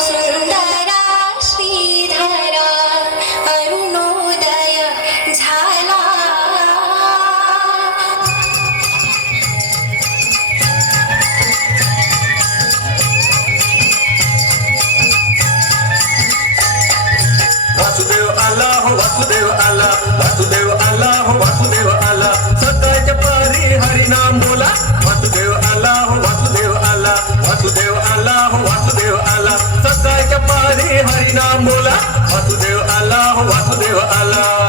Vasudev Allah, Vasudev Allah, Vasudev Allah, Vasudev. I love.